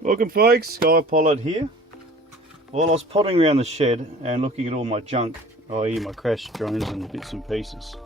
Welcome folks, Sky Pilot here. While I was pottering around the shed and looking at all my junk, i.e. my crashed drones and bits and pieces,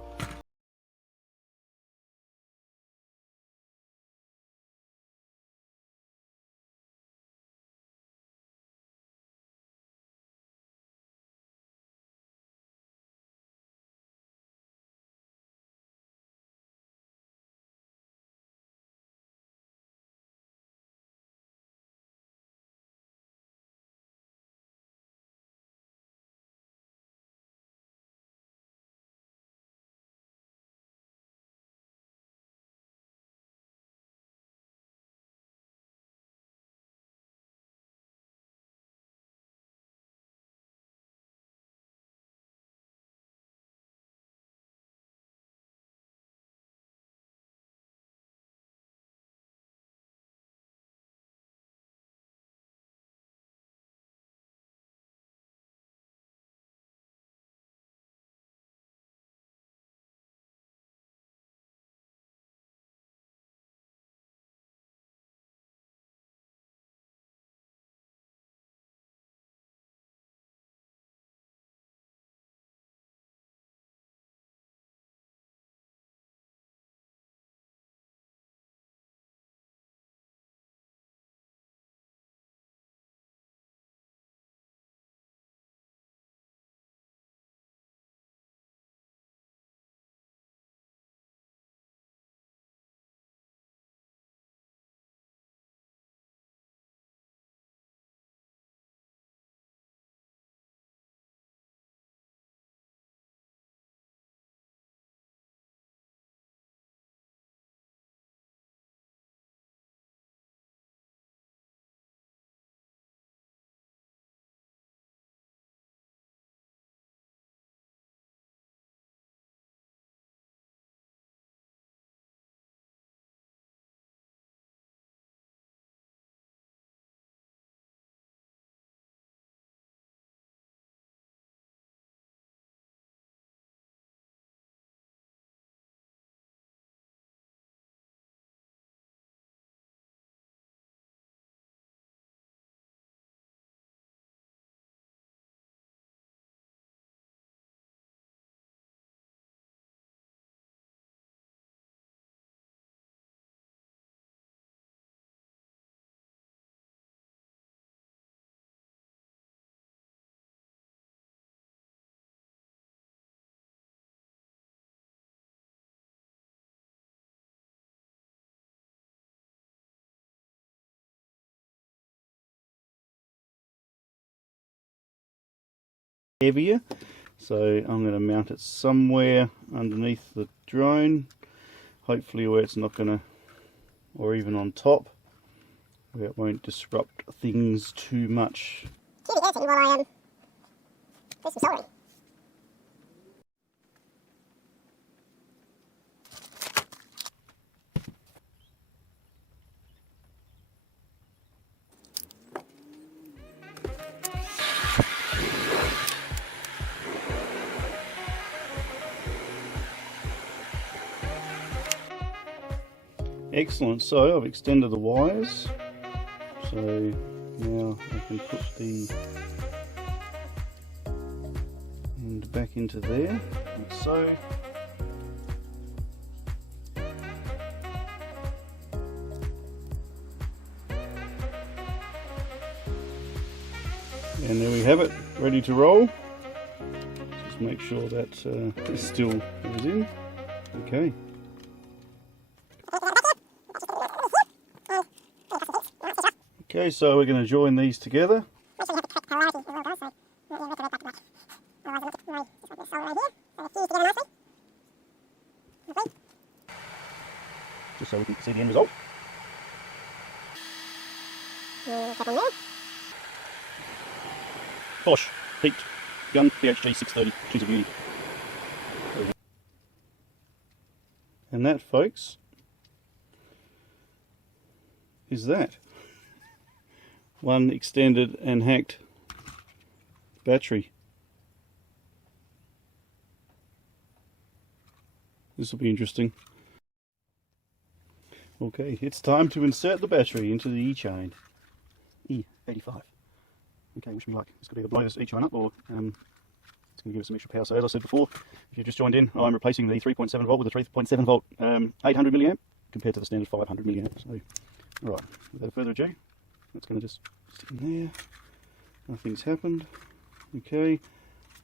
heavier, so I'm going to mount it somewhere underneath the drone, hopefully where it's not going to, or even on top, where it won't disrupt things too much. Keep it dancing while I do some soldering. Excellent, so I've extended the wires, so now I can put the end back into there, like so. And there we have it, ready to roll. Just make sure that it still goes in. Okay. Okay, so we're going to join these together. Just so we can see the end result. Bosch, heat, gun, PHG 630, she's a beauty. And that, folks, is that. One extended and hacked battery. This will be interesting. Okay, it's time to insert the battery into the E-chain. E85. Okay, wish me luck. This could either blow this each one up or it's going to give us some extra power. So as I said before, if you've just joined in, I'm replacing the 3.7 volt with a 3.7 volt 800 milliamp compared to the standard 500 milliamp. So, alright, without further ado, that's going to just stick in there. Nothing's happened. Okay,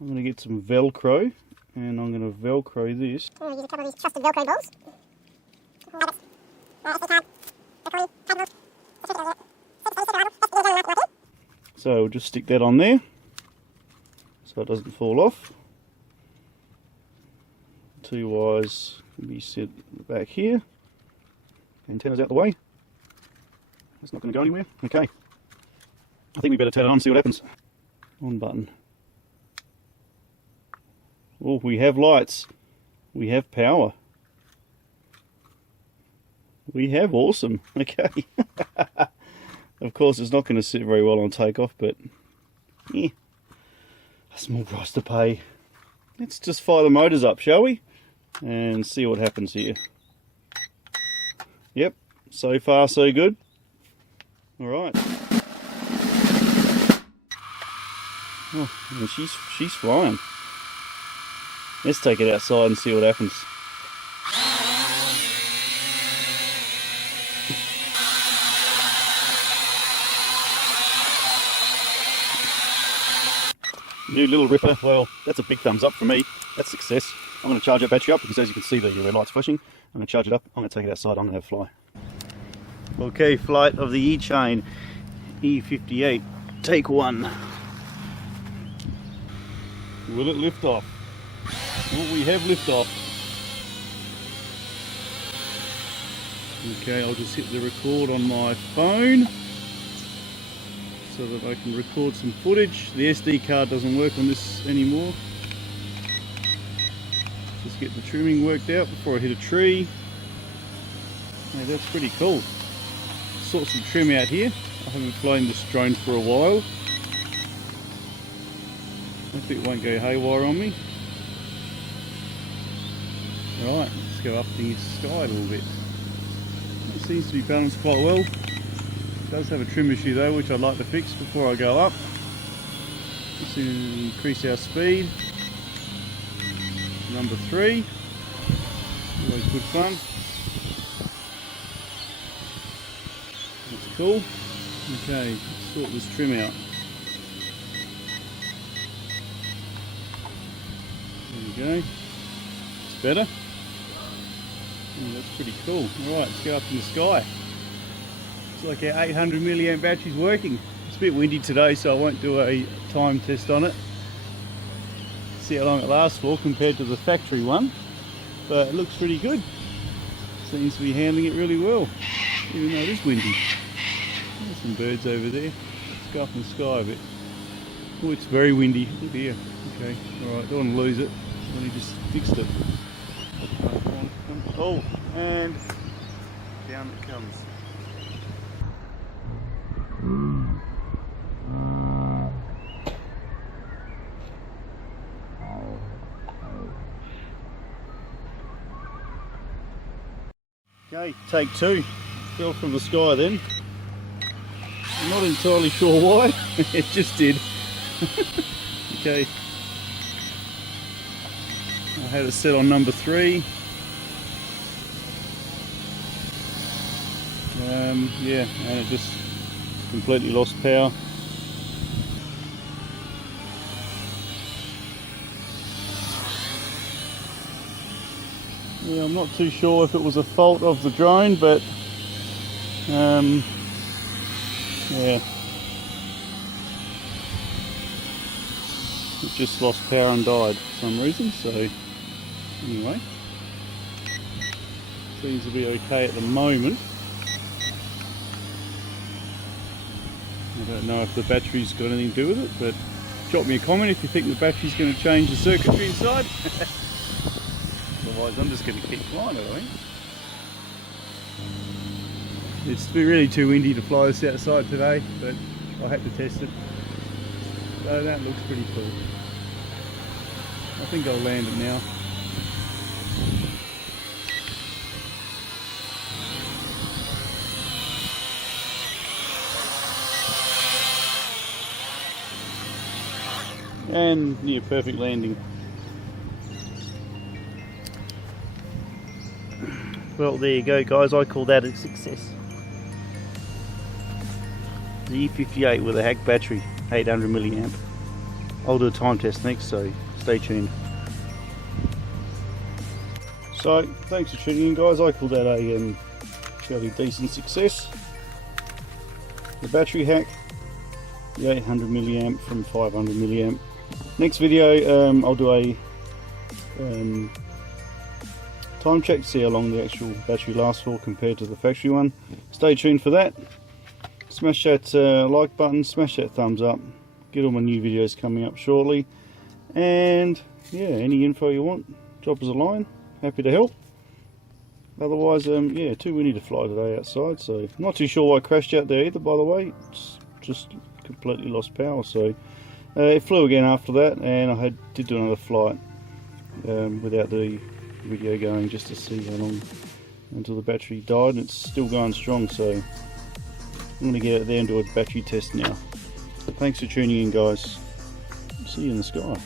I'm going to get some Velcro and I'm going to Velcro this. I'm going to use a couple of these trusted Velcro balls. So we'll just stick that on there so it doesn't fall off. Two wires can be set back here. Antenna's out the way. It's not going to go anywhere. Okay. I think we better turn it on and see what happens. On button. Oh, we have lights. We have power. We have awesome. Okay. Of course, it's not going to sit very well on takeoff, but yeah, a small price to pay. Let's just fire the motors up, shall we? And see what happens here. Yep, so far so good. Alright. Oh, and she's flying. Let's take it outside and see what happens. New little ripper, well, that's a big thumbs up for me. That's success. I'm going to charge that battery up because as you can see the red light's flashing. I'm going to charge it up, I'm going to take it outside, I'm going to have a fly. Okay, flight of the E-Chain E58, take one. Will it lift off? Well, we have lift off. Okay, I'll just hit the record on my phone so that I can record some footage. The SD card doesn't work on this anymore. Just get the trimming worked out before I hit a tree. Hey, that's pretty cool. Sort some trim out here. I haven't flown this drone for a while. Hopefully it won't go haywire on me. Right, let's go up the sky a little bit. It seems to be balanced quite well. It does have a trim issue though, which I'd like to fix before I go up. Just to increase our speed. Number 3. Always good fun. That's cool. Okay, let's sort this trim out. There we go. It's better. Oh, that's pretty cool. Alright, let's go up in the sky. Looks like our 800 milliamp battery's working. It's a bit windy today, so I won't do a time test on it. See how long it lasts for compared to the factory one. But it looks pretty good. Seems to be handling it really well, even though it is windy. There's some birds over there. Let's go up in the sky a bit. Oh, it's very windy. Look here. Okay, alright, don't want to lose it. I've only just fixed it. Oh, and down it comes. Okay, take 2. Fell from the sky then. I'm not entirely sure why. It just did. Okay. I had it set on number 3. Yeah, and it just completely lost power. Yeah, I'm not too sure if it was a fault of the drone, but yeah. It just lost power and died for some reason, so anyway. Seems to be okay at the moment. I don't know if the battery's got anything to do with it, but drop me a comment if you think the battery's going to change the circuitry inside. Otherwise I'm just going to keep flying it, I think. It's really too windy to fly this outside today, but I had to test it. So that looks pretty cool. I think I'll land it now. and near perfect landing. Well, there you go guys, I call that a success. The E58 with a hack battery, 800 milliamp. I'll do a time test next, so stay tuned. So, thanks for tuning in guys, I call that a fairly decent success. The battery hack, the 800 milliamp from 500 milliamp. Next video I'll do a time check to see how long the actual battery lasts for compared to the factory one. Stay tuned for that. Smash that like button, smash that thumbs up, get all my new videos coming up shortly, and yeah, any info you want, drop us a line, happy to help. Otherwise, yeah, too windy to fly today outside, so not too sure why I crashed out there either, by the way. It's just completely lost power, so it flew again after that, and I did do another flight without the video going, just to see how long until the battery died, and it's still going strong, so I'm going to get out there and do a battery test now. Thanks for tuning in guys, see you in the sky.